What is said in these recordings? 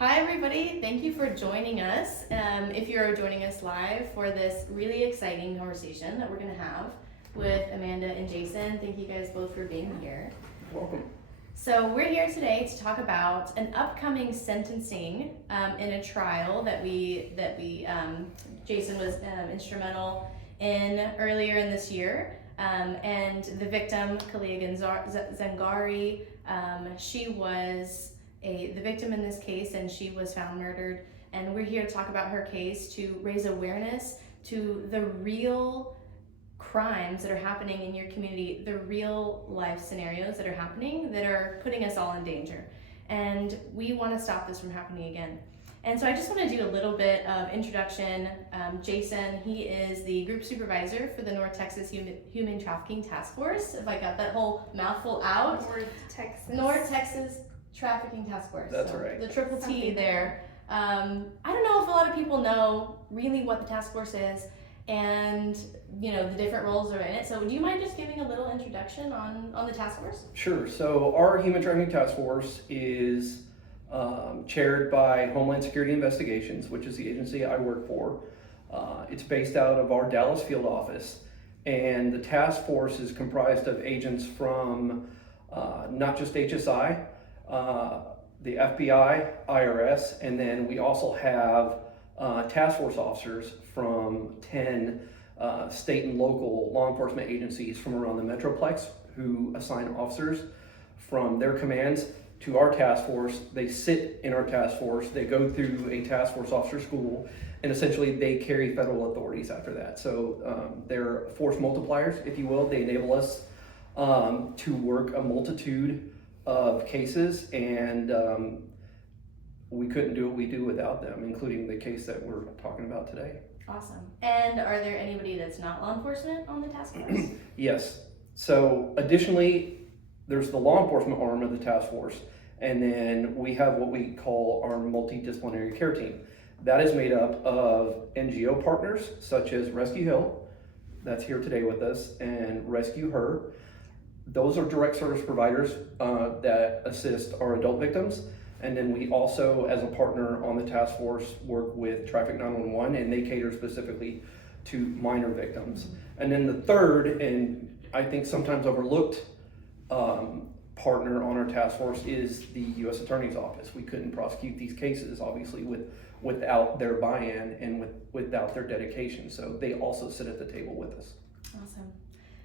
Hi everybody, thank you for joining us. If you're joining us live for this really exciting conversation that we're going to have with Amanda and Jason, thank you guys both for being here. Welcome. So we're here today to talk about an upcoming sentencing in a trial that Jason was instrumental in earlier in this year. And the victim, Caleigha Zenghari, she was the victim in this case, and she was found murdered. And we're here to talk about her case to raise awareness to the real crimes that are happening in your community, the real life scenarios that are happening that are putting us all in danger. And we want to stop this from happening again. And so I just want to do a little bit of introduction. Jason, he is the group supervisor for the North Texas Human Trafficking Task Force. If I got that whole mouthful out. North Texas Trafficking Task Force. That's right. The triple T there. I don't know if a lot of people know really what the task force is and the different roles that are in it. So do you mind just giving a little introduction on the task force? Sure. So our Human Trafficking Task Force is chaired by Homeland Security Investigations, which is the agency I work for. It's based out of our Dallas field office, and the task force is comprised of agents from not just HSI, the FBI, IRS, and then we also have task force officers from 10 state and local law enforcement agencies from around the Metroplex who assign officers from their commands to our task force. They sit in our task force, they go through a task force officer school, and essentially they carry federal authorities after that. So they're force multipliers, if you will. They enable us to work a multitude of cases, and we couldn't do what we do without them, including the case that we're talking about today. Awesome. And are there anybody that's not law enforcement on the task force? Yes. So additionally, there's the law enforcement arm of the task force, and then we have what we call our multidisciplinary care team. That is made up of NGO partners such as Rescue Hill, that's here today with us, and Rescue Her. Those are direct service providers that assist our adult victims. And then we also, as a partner on the task force, work with Traffic 911, and they cater specifically to minor victims. And then the third, and I think sometimes overlooked partner on our task force is the U.S. Attorney's Office. We couldn't prosecute these cases, obviously, without their buy-in and without their dedication. So they also sit at the table with us. Awesome.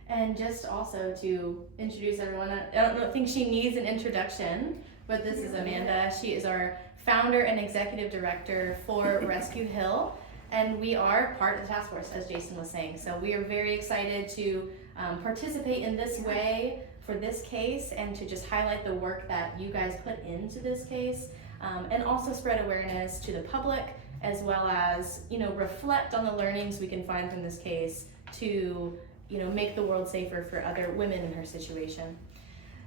And just also to introduce everyone, I don't think she needs an introduction, but this is Amanda. She is our founder and executive director for Rescue Hill, and we are part of the task force, as Jason was saying. So we are very excited to participate in this way for this case and to just highlight the work that you guys put into this case, and also spread awareness to the public, as well as reflect on the learnings we can find from this case to make the world safer for other women in her situation.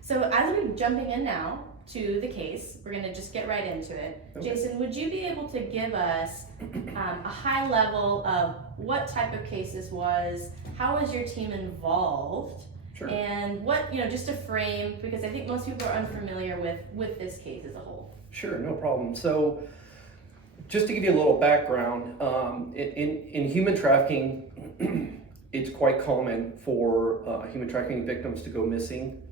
So as we're jumping in now to the case, we're gonna just get right into it. Okay. Jason, would you be able to give us a high level of what type of case this was? How was your team involved? Sure. And what, just to frame, because I think most people are unfamiliar with this case as a whole. Sure, no problem. So just to give you a little background, in human trafficking, it's quite common for human trafficking victims to go missing.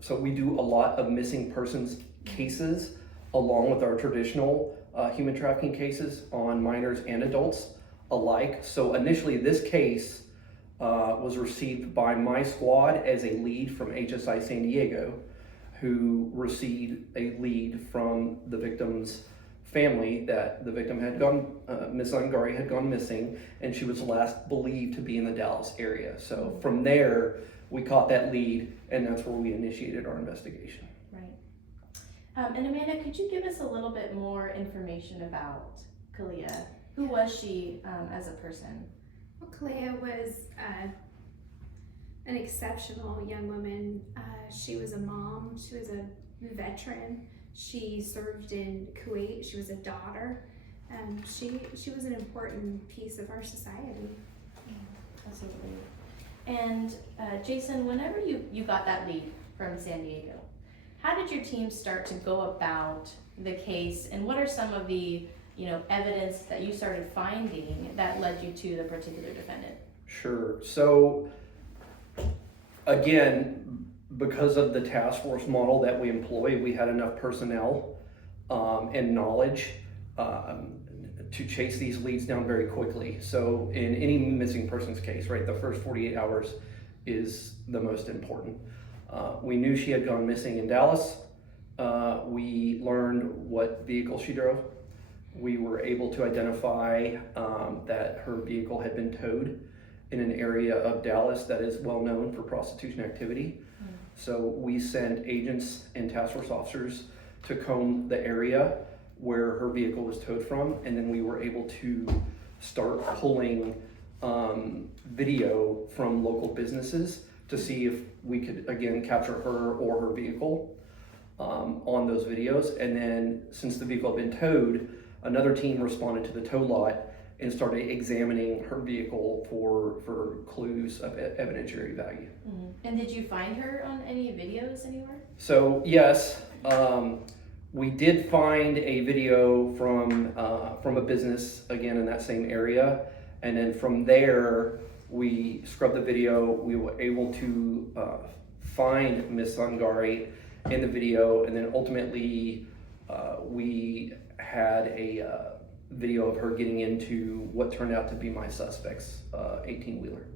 So we do a lot of missing persons cases along with our traditional human trafficking cases on minors and adults alike. So initially this case was received by my squad as a lead from HSI San Diego, who received a lead from the victim's family that the victim had gone, Ms. Zenghari had gone missing, and she was last believed to be in the Dallas area. So from there, we caught that lead, and that's where we initiated our investigation. Right. And Amanda, could you give us a little bit more information about Caleigha? Who was she as a person? Well, Caleigha was an exceptional young woman. She was a mom. She was a veteran. She served in Kuwait. She was a daughter. She was an important piece of our society. Yeah, absolutely. And Jason, whenever you got that lead from San Diego, How did your team start to go about the case, and what are some of the evidence that you started finding that led you to the particular defendant? Sure. So again, because of the task force model that we employ, we had enough personnel and knowledge to chase these leads down very quickly. So in any missing persons case, right, the first 48 hours is the most important. We knew she had gone missing in Dallas. We learned what vehicle she drove. We were able to identify that her vehicle had been towed in an area of Dallas that is well known for prostitution activity. So we sent agents and task force officers to comb the area where her vehicle was towed from, and then we were able to start pulling video from local businesses to see if we could again capture her or her vehicle on those videos. And then since the vehicle had been towed, another team responded to the tow lot and started examining her vehicle for clues of evidentiary value. And did you find her on any videos anywhere? So yes, we did find a video from a business again in that same area, and then from there we scrubbed the video. We were able to find Miss Zenghari in the video, and then ultimately we had a video of her getting into what turned out to be my suspect's 18-wheeler.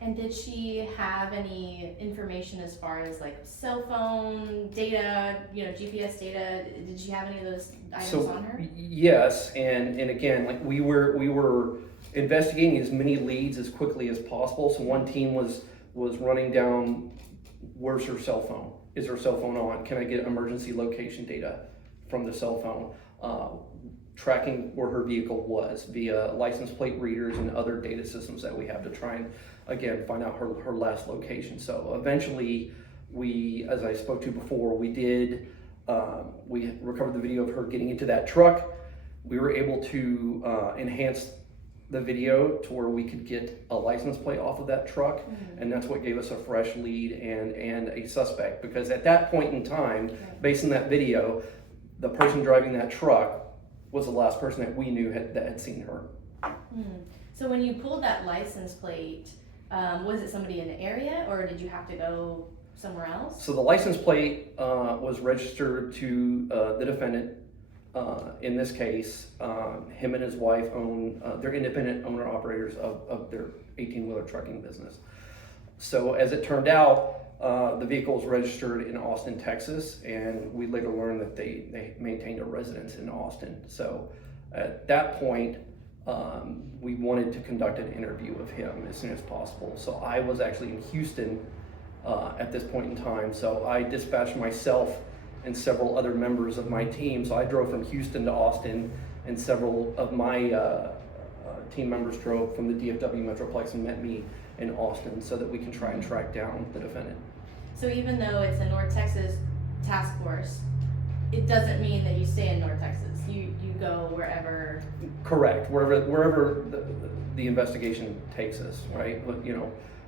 And did she have any information as far as like cell phone data, GPS data? Did she have any of those items on her? Yes, and again, like we were investigating as many leads as quickly as possible. So one team was running down, where's her cell phone? Is her cell phone on? Can I get emergency location data from the cell phone? Tracking where her vehicle was via license plate readers and other data systems that we have to try and again find out her last location. So eventually we, as I spoke to before, we recovered the video of her getting into that truck. We were able to enhance the video to where we could get a license plate off of that truck, and that's what gave us a fresh lead and a suspect, because at that point in time, based on that video, the person driving that truck was the last person that we knew that had seen her. So when you pulled that license plate, was it somebody in the area, or did you have to go somewhere else? So the license plate was registered to the defendant. In this case, him and his wife own, they're independent owner-operators of their 18-wheeler trucking business. So as it turned out, the vehicle was registered in Austin, Texas, and we later learned that they maintained a residence in Austin. So at that point, we wanted to conduct an interview of him as soon as possible. So I was actually in Houston at this point in time. So I dispatched myself and several other members of my team. So I drove from Houston to Austin, and several of my team members drove from the DFW Metroplex and met me in Austin so that we can try and track down the defendant. So even though it's a North Texas task force, it doesn't mean that you stay in North Texas. You go wherever. Correct, wherever the investigation takes us, right? But,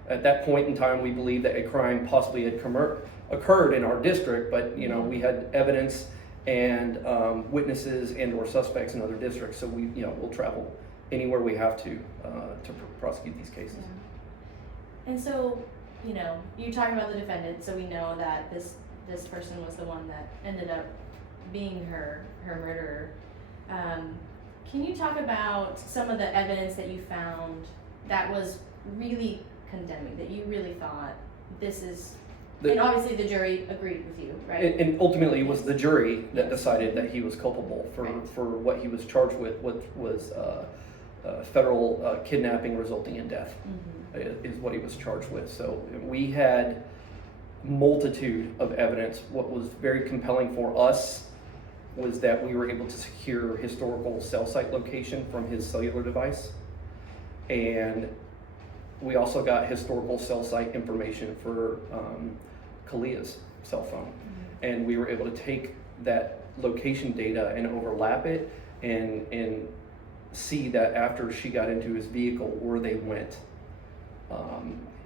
at that point in time, we believe that a crime possibly had occurred in our district, but we had evidence and witnesses and/or suspects in other districts. So we'll travel anywhere we have to prosecute these cases. Yeah. And so, you're talking about the defendant, so we know that this person was the one that ended up being her murderer. Can you talk about some of the evidence that you found that was really condemning, that you really thought this is, and obviously the jury agreed with you, right? And ultimately it was the jury that decided that he was culpable for what he was charged with, what was federal kidnapping resulting in death, is what he was charged with. So we had multitude of evidence. What was very compelling for us was that we were able to secure historical cell site location from his cellular device, and we also got historical cell site information for Caleigha's cell phone, and we were able to take that location data and overlap it and see that after she got into his vehicle where they went.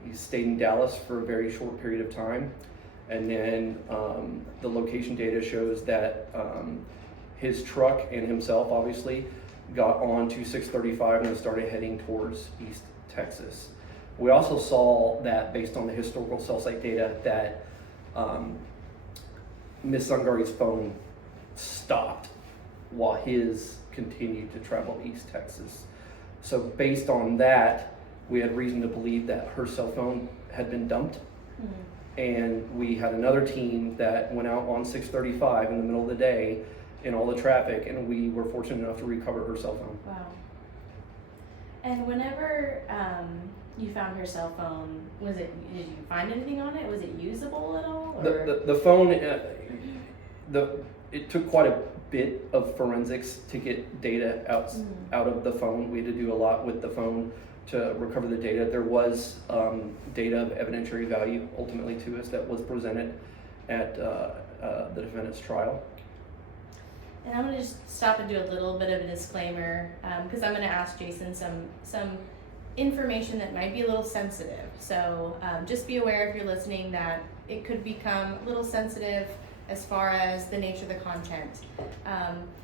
He stayed in Dallas for a very short period of time, And then the location data shows that his truck and himself obviously got on to 635 and started heading towards East Texas. We also saw that based on the historical cell site data that Ms. Zenghari's phone stopped while his continued to travel East Texas. So based on that, we had reason to believe that her cell phone had been dumped. And we had another team that went out on 635 in the middle of the day in all the traffic, and we were fortunate enough to recover her cell phone. Wow. And whenever you found her cell phone, did you find anything on it? Was it usable at all? Or? The phone, it took quite a bit of forensics to get data out of the phone. We had to do a lot with the phone to recover the data. There was data of evidentiary value ultimately to us that was presented at the defendant's trial. And I'm going to just stop and do a little bit of a disclaimer because I'm going to ask Jason some information that might be a little sensitive. So just be aware if you're listening that it could become a little sensitive as far as the nature of the content.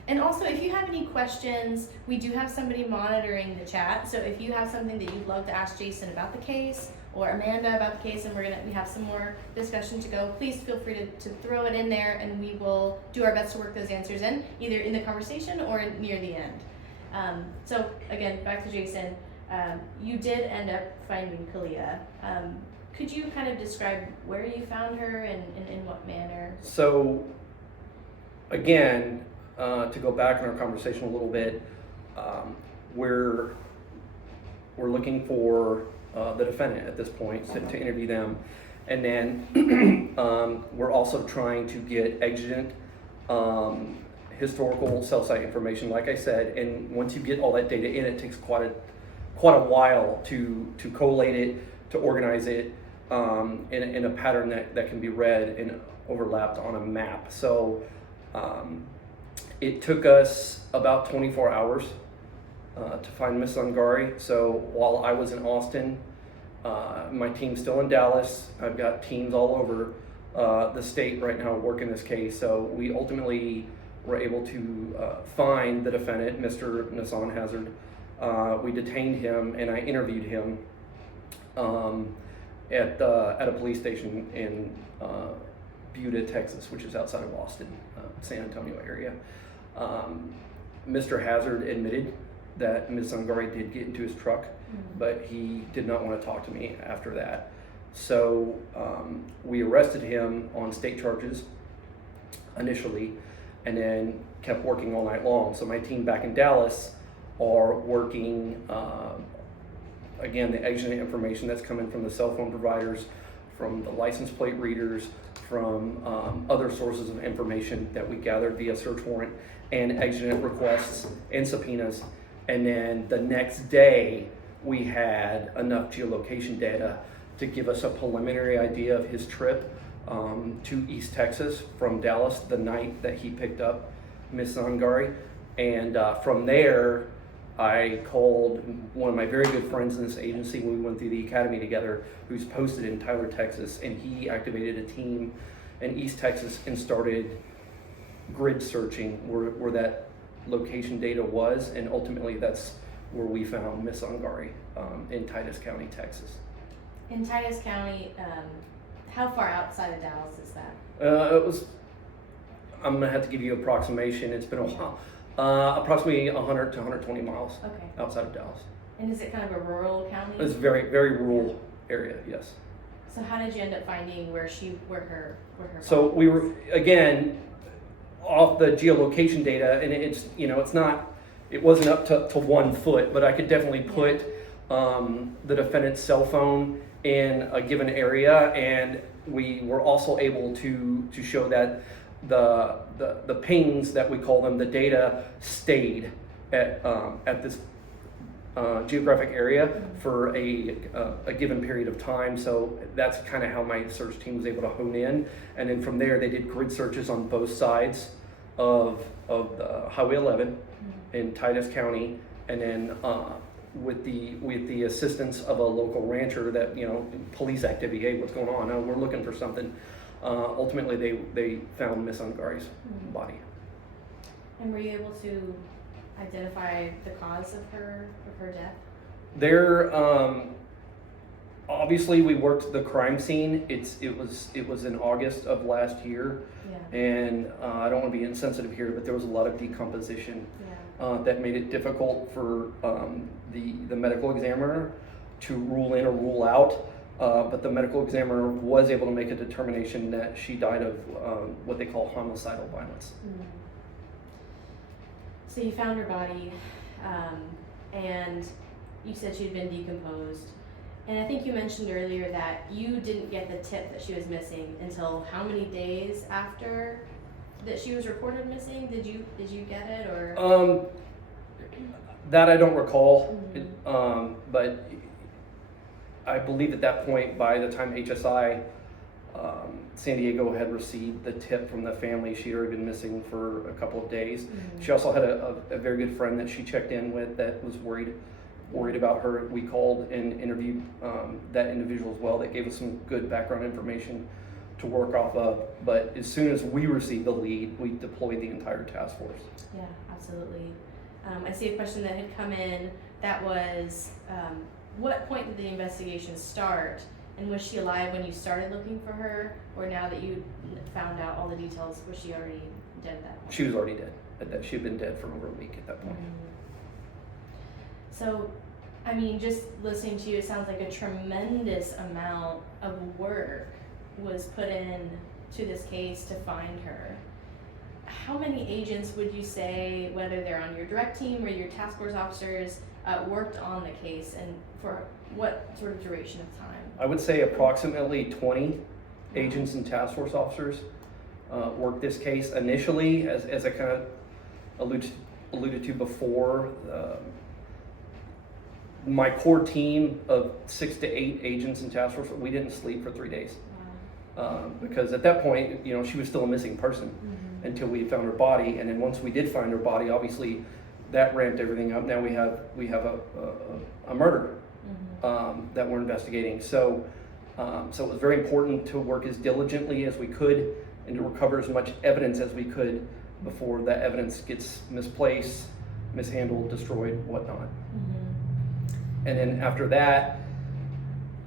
And also, if you have any questions, we do have somebody monitoring the chat. So if you have something that you'd love to ask Jason about the case or Amanda about the case, and we have some more discussion to go, please feel free to throw it in there, and we will do our best to work those answers in, either in the conversation or near the end. So again, back to Jason. You did end up finding Caleigha. Could you kind of describe where you found her and in what manner? So, again, to go back in our conversation a little bit, we're looking for the defendant at this point to interview them, and then we're also trying to get exigent historical cell site information, like I said. And once you get all that data in, it takes quite a while to collate it, to organize it in a pattern that can be read and overlapped on a map. So it took us about 24 hours to find Ms. Zenghari. So while I was in Austin, my team's still in Dallas. I've got teams all over the state right now working this case. So we ultimately were able to find the defendant, Mr. Nassan Hazard. We detained him and I interviewed him at a police station in Buda, Texas, which is outside of Austin, San Antonio area. Mr. Hazard admitted that Ms. Zenghari did get into his truck, but he did not want to talk to me after that. So we arrested him on state charges initially, and then kept working all night long. So my team back in Dallas are working, again, the exigent information that's coming from the cell phone providers, from the license plate readers, from other sources of information that we gathered via search warrant and exigent requests and subpoenas. And then the next day, we had enough geolocation data to give us a preliminary idea of his trip to East Texas from Dallas the night that he picked up Ms. Zenghari. And from there, I called one of my very good friends in this agency when we went through the academy together, who's posted in Tyler, Texas, and he activated a team in East Texas and started grid searching where that location data was, and ultimately that's where we found Ms. Zenghari in Titus County, Texas. In Titus County, how far outside of Dallas is that? It was, I'm gonna have to give you an approximation, it's been a while. Approximately 100 to 120 miles outside of Dallas. And is it kind of a rural county? It's a very, very rural area, yes. So how did you end up finding where her So we were, again, off the geolocation data, and it's, it's not, it wasn't up to 1 foot, but I could definitely put the defendant's cell phone in a given area, and we were also able to show that the pings that we call them, the data stayed at this geographic area for a given period of time. So that's kind of how my search team was able to hone in, and then from there they did grid searches on both sides of the Highway 11 in Titus County, and then with the assistance of a local rancher that police activity, hey, what's going on? Oh, we're looking for something. Ultimately, they found Miss Zenghari's body. And were you able to identify the cause of her death? There, obviously, we worked the crime scene. It was in August of last year, Yeah. and I don't want to be insensitive here, but there was a lot of decomposition that made it difficult for the medical examiner to rule in or rule out. But the medical examiner was able to make a determination that she died of what they call homicidal violence. So you found her body, and you said she'd been decomposed. And I think you mentioned earlier that you didn't get the tip that she was missing until how many days after that she was reported missing? Did you get it, or? That I don't recall, but I believe at that point, by the time HSI San Diego had received the tip from the family, she'd already been missing for a couple of days. She also had a very good friend that she checked in with that was worried about her. We called and interviewed that individual as well. That gave us some good background information to work off of. But as soon as we received the lead, we deployed the entire task force. Yeah, absolutely. I see a question that had come in that was, what point did the investigation start? And was she alive when you started looking for her? Or now that you found out all the details, was she already dead at that point? She was already dead. She had been dead for over a week at that point. So, I mean, just listening to you, it sounds like a tremendous amount of work was put in to this case to find her. How many agents would you say, whether they're on your direct team or your task force officers, worked on the case, and for what sort of duration of time? I would say approximately 20 agents and task force officers worked this case initially, as I kind of alluded to before. My core team of 6 to 8 agents and task force, we didn't sleep for 3 days. Because at that point, she was still a missing person until we found her body. And then once we did find her body, obviously that ramped everything up. Now we have a murder that we're investigating. So it was very important to work as diligently as we could and to recover as much evidence as we could before that evidence gets misplaced, mishandled, destroyed, whatnot. And then after that,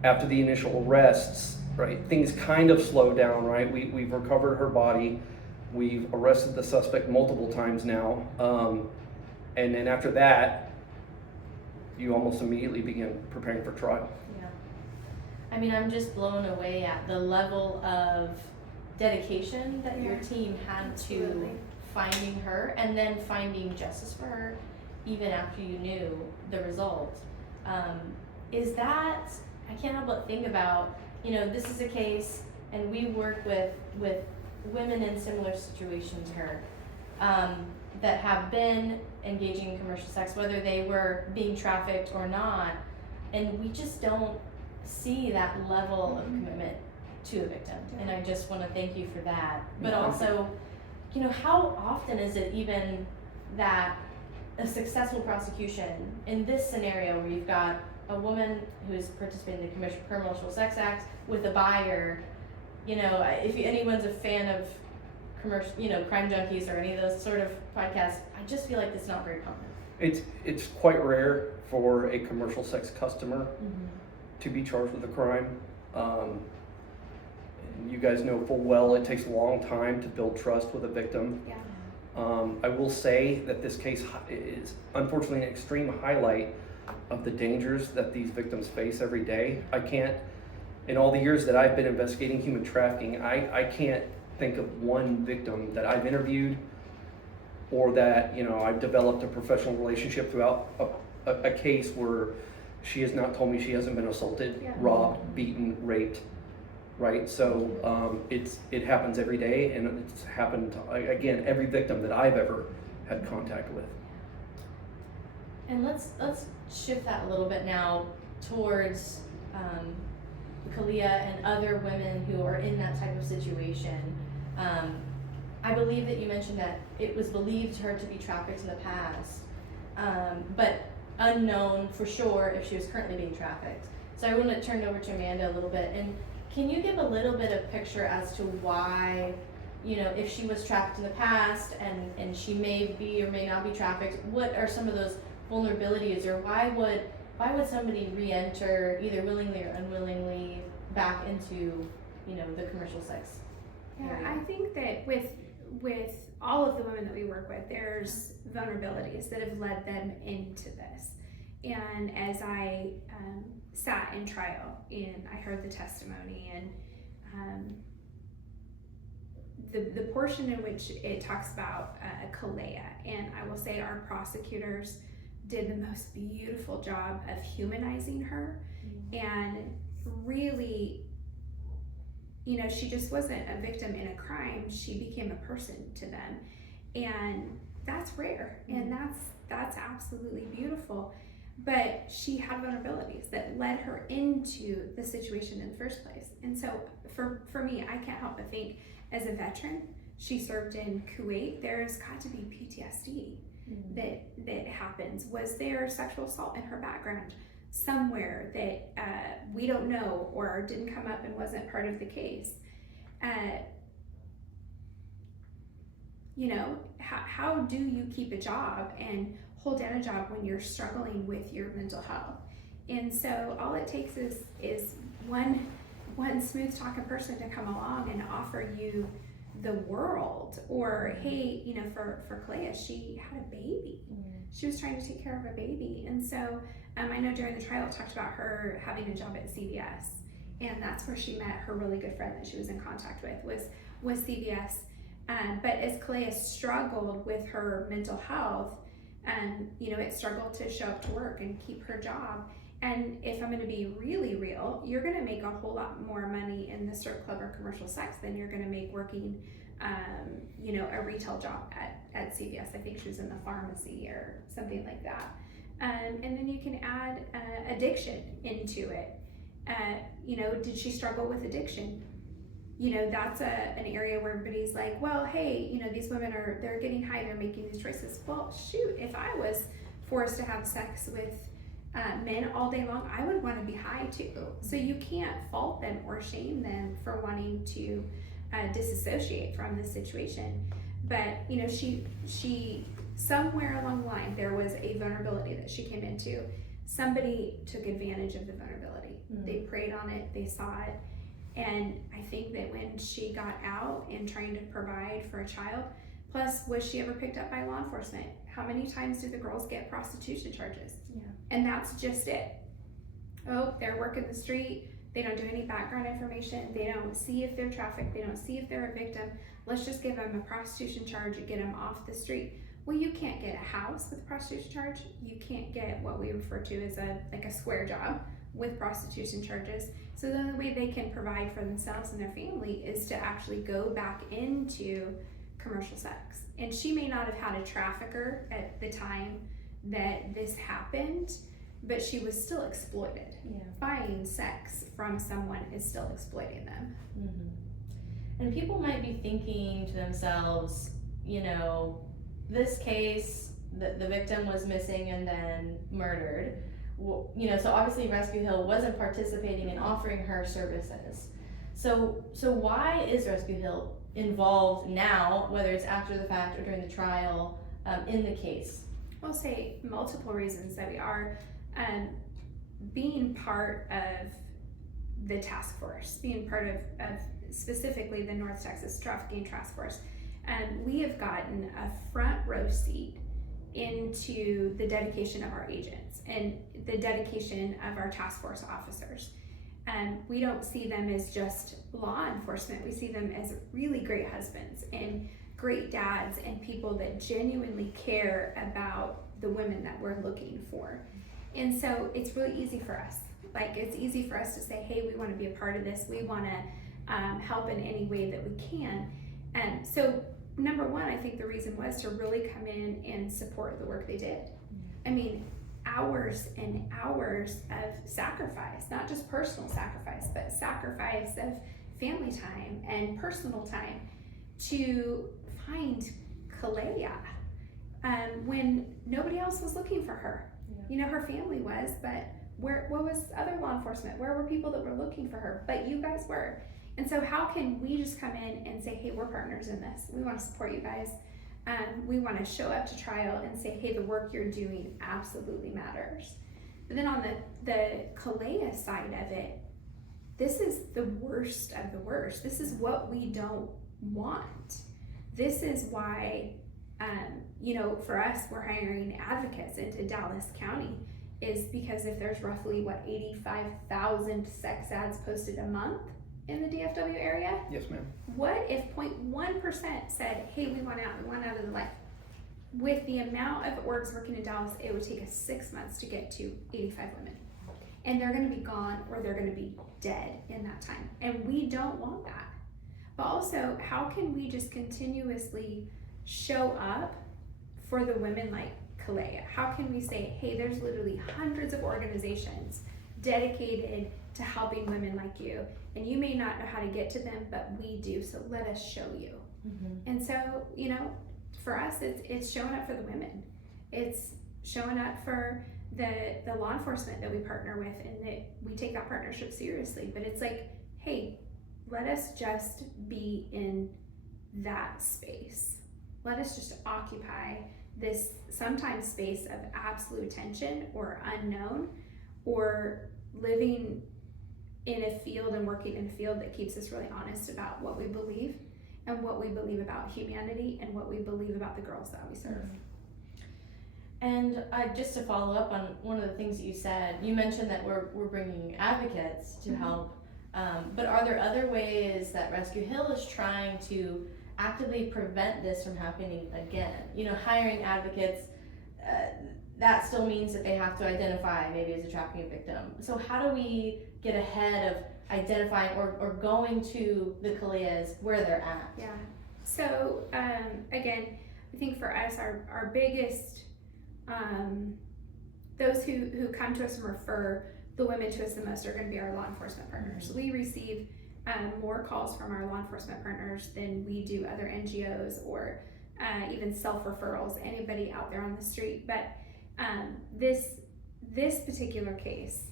after the initial arrests, right, things kind of slowed down, right? We've recovered her body. We've arrested the suspect multiple times now. And then after that, you almost immediately begin preparing for trial. Yeah. I mean, I'm just blown away at the level of dedication that your team had to finding her and then finding justice for her even after you knew the result. Is that, I can't help but think about, this is a case, and we work with women in similar situations to her, that have been engaging in commercial sex, whether they were being trafficked or not, and we just don't see that level of commitment to a victim. And I just want to thank you for that. But also, how often is it even that a successful prosecution in this scenario where you've got a woman who is participating in the Commercial Sex Act with a buyer, if anyone's a fan of Crime Junkies or any of those sort of podcasts, I just feel like it's not very common. It's quite rare for a commercial sex customer to be charged with a crime. You guys know full well it takes a long time to build trust with a victim. Yeah. I will say that this case is unfortunately an extreme highlight of the dangers that these victims face every day. I can't, in all the years that I've been investigating human trafficking, I can't think of one victim that I've interviewed or that I've developed a professional relationship throughout a case where she has not told me she hasn't been assaulted, robbed, beaten, raped. Right, so it happens every day, and it's happened again every victim that I've ever had contact with. And let's shift that a little bit now towards Caleigha and other women who are in that type of situation. I believe that you mentioned that it was believed her to be trafficked in the past, but unknown for sure if she was currently being trafficked. So I want to turn it over to Amanda a little bit. And Can you give a little bit of picture as to why, you know, if she was trafficked in the past and she may be or may not be trafficked, what are some of those vulnerabilities, or why would somebody re-enter either willingly or unwillingly back into, you know, the commercial sex area? Yeah, I think that with all of the women that we work with, there's vulnerabilities that have led them into this. And as I sat in trial and I heard the testimony and the portion in which it talks about Caleigha, and I will say our prosecutors did the most beautiful job of humanizing her and really, you know, she just wasn't a victim in a crime, she became a person to them, and that's rare, and that's absolutely beautiful. But she had vulnerabilities that led her into the situation in the first place. And so for me, I can't help but think, as a veteran, she served in Kuwait, there's got to be PTSD that happens. Was there sexual assault in her background somewhere that we don't know or didn't come up and wasn't part of the case? You know, how do you keep a job and hold down a job when you're struggling with your mental health? And so all it takes is one smooth talking person to come along and offer you the world. Or hey, you know, for Caleigha, she had a baby. She was trying to take care of a baby. And so I know during the trial it talked about her having a job at CVS, and that's where she met her really good friend that she was in contact with was CVS. But as Caleigha struggled with her mental health, you know, it struggled to show up to work and keep her job. And if I'm going to be really real, you're going to make a whole lot more money in the strip club or commercial sex than you're going to make working, you know, a retail job at CVS. I think she was in the pharmacy or something like that. And then you can add addiction into it. You know, did she struggle with addiction? You know, that's an area where everybody's like, well, hey, you know, these women they're getting high, they're making these choices. Well, shoot, if I was forced to have sex with men all day long, I would want to be high too. So you can't fault them or shame them for wanting to disassociate from the situation. But, you know, she somewhere along the line, there was a vulnerability that she came into. Somebody took advantage of the vulnerability. They preyed on it, they saw it. And I think that when she got out and trying to provide for a child, plus was she ever picked up by law enforcement? How many times do the girls get prostitution charges? Yeah. And that's just it. Oh, they're working the street, they don't do any background information, they don't see if they're trafficked, they don't see if they're a victim. Let's just give them a prostitution charge and get them off the street. Well, you can't get a house with a prostitution charge. You can't get what we refer to as a square job with prostitution charges. So the only way they can provide for themselves and their family is to actually go back into commercial sex. And she may not have had a trafficker at the time that this happened, but she was still exploited. Yeah. Buying sex from someone is still exploiting them. And people might be thinking to themselves, you know, this case, the victim was missing and then murdered. Well, you know, so obviously Rescue Hill wasn't participating in offering her services. So why is Rescue Hill involved now, whether it's after the fact or during the trial, in the case? I'll say multiple reasons that we are being part of the task force, being part of specifically the North Texas Trafficking Task Force. We have gotten a front row seat into the dedication of our agents and the dedication of our task force officers. We don't see them as just law enforcement. We see them as really great husbands and great dads and people that genuinely care about the women that we're looking for. And so it's really easy for us. Like, it's easy for us to say, hey, we want to be a part of this. We want to help in any way that we can. And so number one, I think the reason was to really come in and support the work they did. I mean, hours and hours of sacrifice, not just personal sacrifice, but sacrifice of family time and personal time to find Caleigha when nobody else was looking for her. You know, her family was, but what was other law enforcement? Where were people that were looking for her? But you guys were. And so how can we just come in and say, hey, we're partners in this. We want to support you guys. We want to show up to trial and say, hey, the work you're doing absolutely matters. But then on the Caleigha side of it, this is the worst of the worst. This is what we don't want. This is why, for us, we're hiring advocates into Dallas County, is because if there's roughly, 85,000 sex ads posted a month in the DFW area? Yes, ma'am. What if 0.1% said, hey, we want out of the life? With the amount of orgs working in Dallas, it would take us 6 months to get to 85 women. And they're gonna be gone or they're gonna be dead in that time. And we don't want that. But also, how can we just continuously show up for the women like Caleigha? How can we say, hey, there's literally hundreds of organizations dedicated to helping women like you, and you may not know how to get to them, but we do, so let us show you. Mm-hmm. And so, for us, it's showing up for the women. It's showing up for the law enforcement that we partner with, and that we take that partnership seriously. But it's like, hey, let us just be in that space. Let us just occupy this sometimes space of absolute tension or unknown, or living in a field and working in a field that keeps us really honest about what we believe and what we believe about humanity and what we believe about the girls that we serve. And just to follow up on one of the things that you said, you mentioned that we're bringing advocates to help, but are there other ways that Rescue Hill is trying to actively prevent this from happening again? Hiring advocates, that still means that they have to identify maybe as a trafficking victim. So how do we get ahead of identifying or going to the Caleghas where they're at? Yeah. So again, I think for us, our biggest, those who come to us and refer the women to us the most are going to be our law enforcement partners. We receive more calls from our law enforcement partners than we do other NGOs or even self-referrals, anybody out there on the street. But this particular case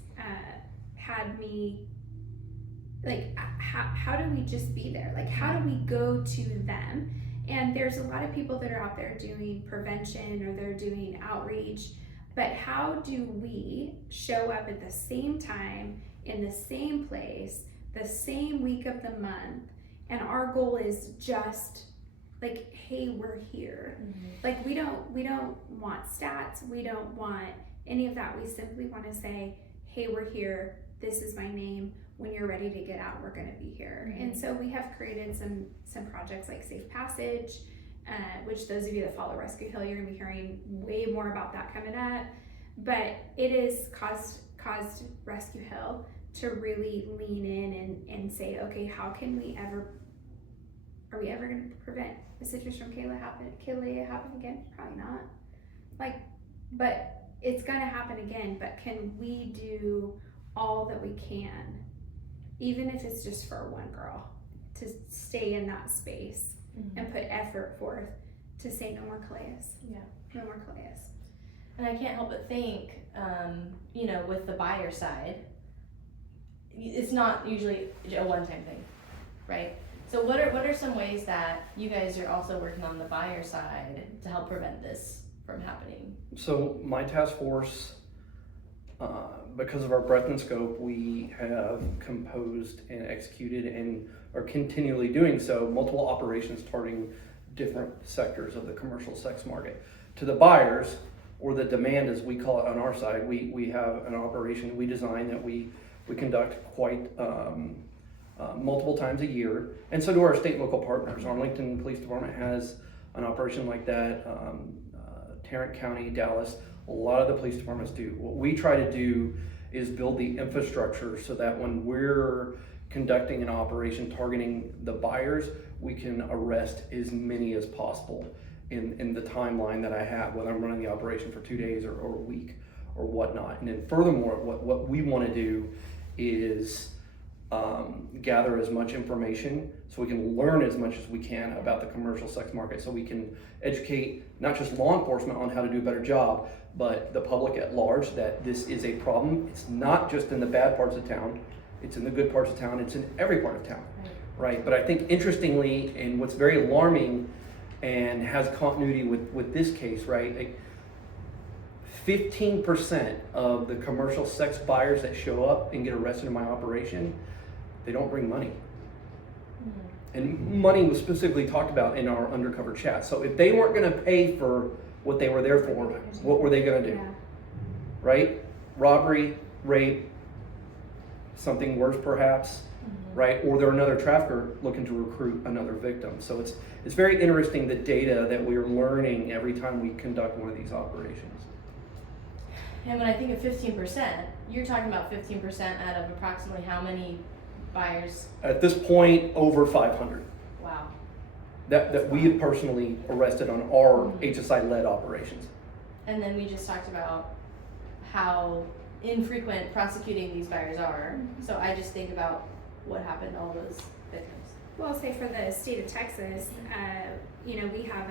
had me like, how do we just be there? Like, how do we go to them? And there's a lot of people that are out there doing prevention or they're doing outreach, but how do we show up at the same time, in the same place, the same week of the month, and our goal is just like, hey, we're here. Like, we don't want stats, we don't want any of that. We simply want to say, hey, we're here, this is my name, when you're ready to get out, we're going to be here. And so we have created some projects like Safe Passage, which those of you that follow Rescue Hill, you're going to be hearing way more about that coming up. But it has caused Rescue Hill to really lean in and say, okay, how can we are we ever going to prevent a situation from Caleigha happen again? Probably not. But it's going to happen again. But can we do all that we can, even if it's just for one girl, to stay in that space and put effort forth to say no more Caleghas. Yeah. No more Caleghas. And I can't help but think, with the buyer side, it's not usually a one-time thing, right? So what are some ways that you guys are also working on the buyer side to help prevent this from happening? So my task force, because of our breadth and scope, we have composed and executed and are continually doing so multiple operations targeting different sectors of the commercial sex market. To the buyers, or the demand as we call it on our side, we have an operation we design that we conduct quite multiple times a year, and so do our state and local partners. Arlington Police Department has an operation like that, Tarrant County, Dallas, a lot of the police departments do. What we try to do is build the infrastructure so that when we're conducting an operation targeting the buyers, we can arrest as many as possible in the timeline that I have, whether I'm running the operation for 2 days or a week or whatnot. And then furthermore, what we want to do is gather as much information so we can learn as much as we can about the commercial sex market, so we can educate not just law enforcement on how to do a better job, but the public at large that this is a problem. It's not just in the bad parts of town, it's in the good parts of town, it's in every part of town, right? But I think interestingly, and what's very alarming and has continuity with this case, right? Like 15% of the commercial sex buyers that show up and get arrested in my operation, they don't bring money. And money was specifically talked about in our undercover chat. So if they weren't gonna pay for what they were there for, what were they gonna do? Yeah. Right? Robbery, rape, something worse perhaps, right? Or they're another trafficker looking to recruit another victim. So it's very interesting, the data that we're learning every time we conduct one of these operations. And when I think of 15%, you're talking about 15% out of approximately how many buyers? At this point, over 500 Wow. that we have personally arrested on our HSI-led operations. And then we just talked about how infrequent prosecuting these buyers are. So I just think about what happened to all those victims. Well, say for the state of Texas, you know, we have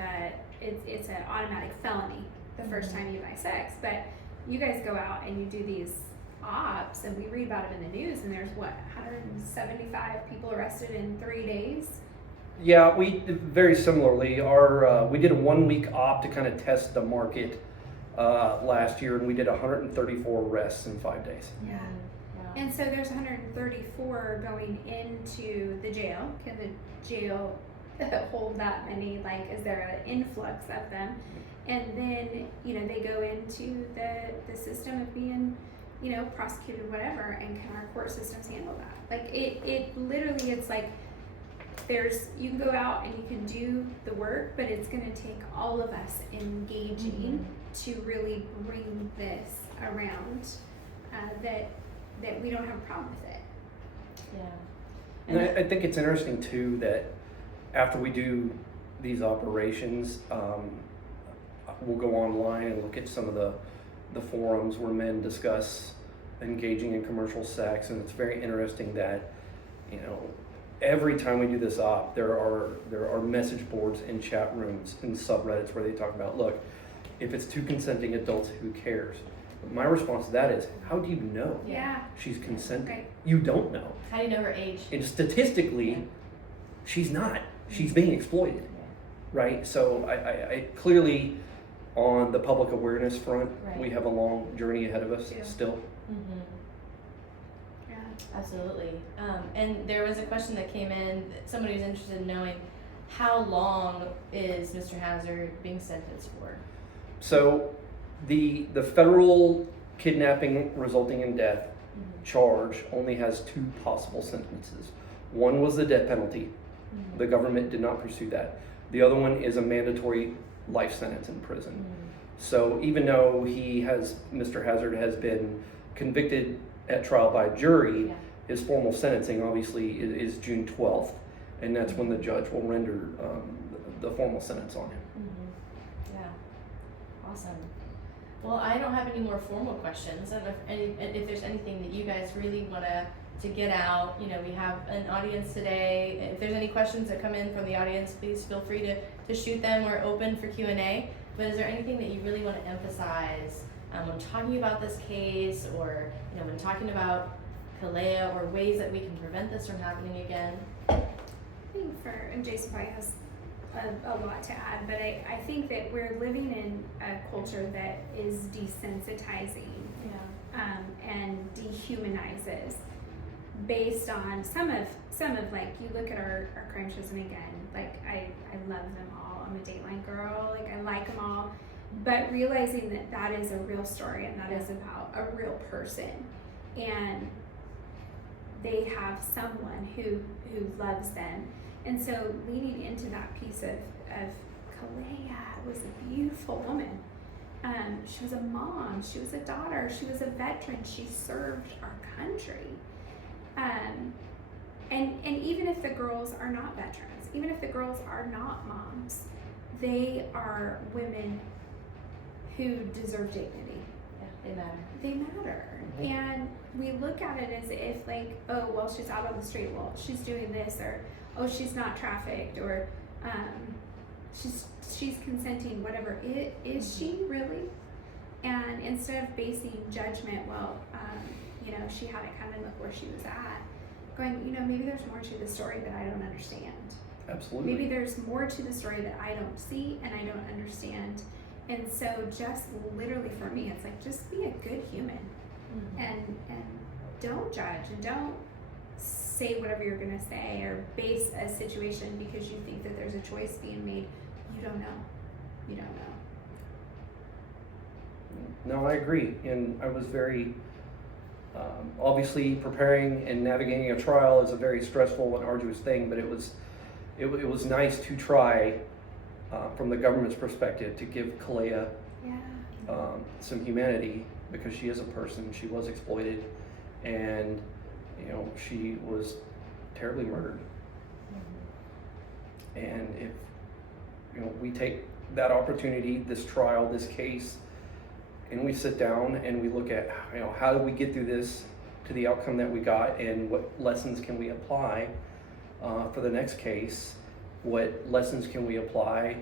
it's an automatic felony the first time you buy sex, but you guys go out and you do these ops, and we read about it in the news, and there's what, 175 people arrested in 3 days? Yeah, we very similarly, we did a 1-week op to kind of test the market last year, and we did 134 arrests in 5 days. Yeah. Wow. And so there's 134 going into the jail. Can the jail hold that many? Like, is there an influx of them? And then, you know, they go into the system of being, you know, prosecuted, whatever, and can our court systems handle that? Like, it literally, it's like, you can go out and you can do the work, but it's gonna take all of us engaging to really bring this around, that we don't have a problem with it. Yeah. And I think it's interesting too that after we do these operations, we'll go online and look at some of the forums where men discuss engaging in commercial sex, and it's very interesting that, you know, every time we do this op, there are message boards in chat rooms and subreddits where they talk about, look, if it's two consenting adults, who cares? But my response to that is, how do you know Yeah. she's consenting? Right. You don't know. How do you know her age? And statistically, she's not. She's being exploited, right? So I clearly, on the public awareness front, we have a long journey ahead of us still. Mm-hmm. Yeah. Absolutely. And there was a question that came in, somebody was interested in knowing how long is Mr. Hazard being sentenced for? So the federal kidnapping resulting in death charge only has 2 possible sentences. One was the death penalty. The government did not pursue that. The other one is a mandatory life sentence in prison. So even though Mr. Hazard has been convicted at trial by jury, his formal sentencing obviously is June 12th, and that's when the judge will render the formal sentence on him. Yeah. Awesome. Well, I don't have any more formal questions. I don't know if there's anything that you guys really want to get out. You know, we have an audience today. If there's any questions that come in from the audience, please feel free to shoot them. We're open for Q&A. But is there anything that you really want to emphasize when talking about this case, or, you know, when talking about Caleigha, or ways that we can prevent this from happening again? I think and Jason probably has a lot to add, but I think that we're living in a culture that is desensitizing and dehumanizes based on some of like, you look at our crime shows, and again, like I love them all. I'm a Dateline girl, like I like them all, but realizing that is a real story, and that is about a real person, and they have someone who loves them. And so leaning into that piece of Caleigha was a beautiful woman. She was a mom, she was a daughter, she was a veteran, she served our country. And even if the girls are not veterans, even if the girls are not moms, they are women who deserve dignity. They matter. They matter. Mhm. And we look at it as if like, oh, well, she's out on the street, well, she's doing this, or oh, she's not trafficked, or she's consenting, whatever. Is she really? And instead of basing judgment, well, you know, she had it coming, look where she was at, going, you know, maybe there's more to the story that I don't understand. Absolutely. Maybe there's more to the story that I don't see and I don't understand. And so just literally for me, it's like, just be a good human and don't judge and don't say whatever you're gonna say or base a situation because you think that there's a choice being made. You don't know. You don't know. No, I agree, and I was very, obviously preparing and navigating a trial is a very stressful and arduous thing, but it was nice to try, from the government's perspective, to give Caleigha some humanity, because she is a person, she was exploited, and, you know, she was terribly murdered. And if, you know, we take that opportunity, this trial, this case, and we sit down and we look at, you know, how do we get through this to the outcome that we got, and what lessons can we apply for the next case? What lessons can we apply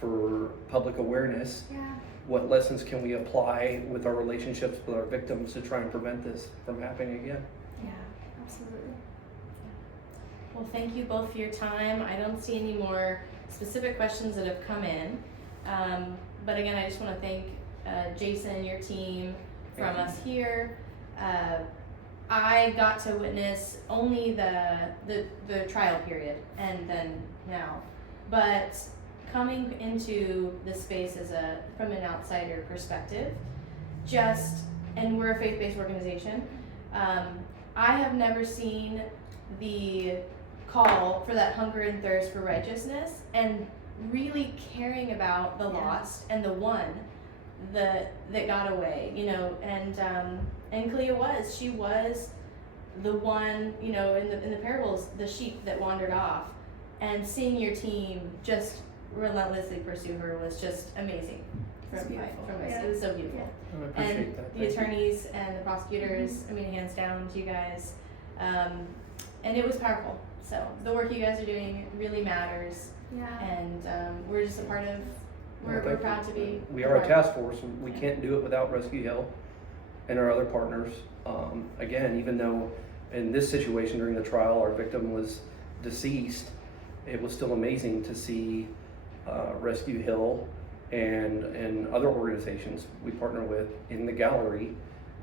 for public awareness? Yeah. What lessons can we apply with our relationships with our victims to try and prevent this from happening again? Yeah, absolutely. Well, thank you both for your time. I don't see any more specific questions that have come in. But again, I just want to thank Jason, your team, from us here. I got to witness only the trial period and then now. But coming into this space from an outsider perspective, and we're a faith-based organization, I have never seen the call for that hunger and thirst for righteousness and really caring about the lost and the one that got away, you know, and Caleigha was the one, you know, in the parables, the sheep that wandered off, and seeing your team just relentlessly pursue her was just amazing. It's beautiful. It was so beautiful. I appreciate And that. the Thank you. attorneys and the prosecutors, I mean, hands down to you guys. And it was powerful. So the work you guys are doing really matters, Yeah. and we're just a part of. We're Thank proud to be. We are a task force. We can't do it without Rescue Hill and our other partners. Again, even though in this situation during the trial our victim was deceased, it was still amazing to see Rescue Hill and other organizations we partner with in the gallery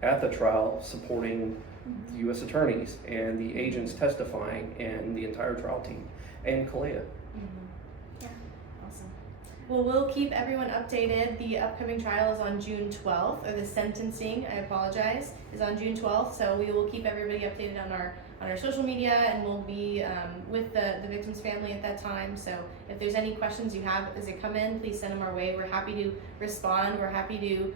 at the trial, supporting the U.S. attorneys and the agents testifying and the entire trial team and Caleigha. Yeah. Awesome. Well, we'll keep everyone updated. The upcoming trial is on June 12th, or the sentencing, I apologize, is on June 12th. So we will keep everybody updated on our social media, and we'll be with the victim's family at that time. So if there's any questions you have as they come in, please send them our way. We're happy to respond. We're happy to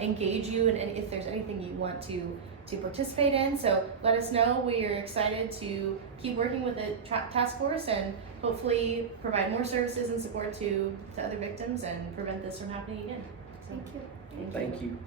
engage you, and if there's anything you want to participate in. So let us know. We are excited to keep working with the task force and hopefully provide more services and support to other victims and prevent this from happening again. So, Thank you. Thank you.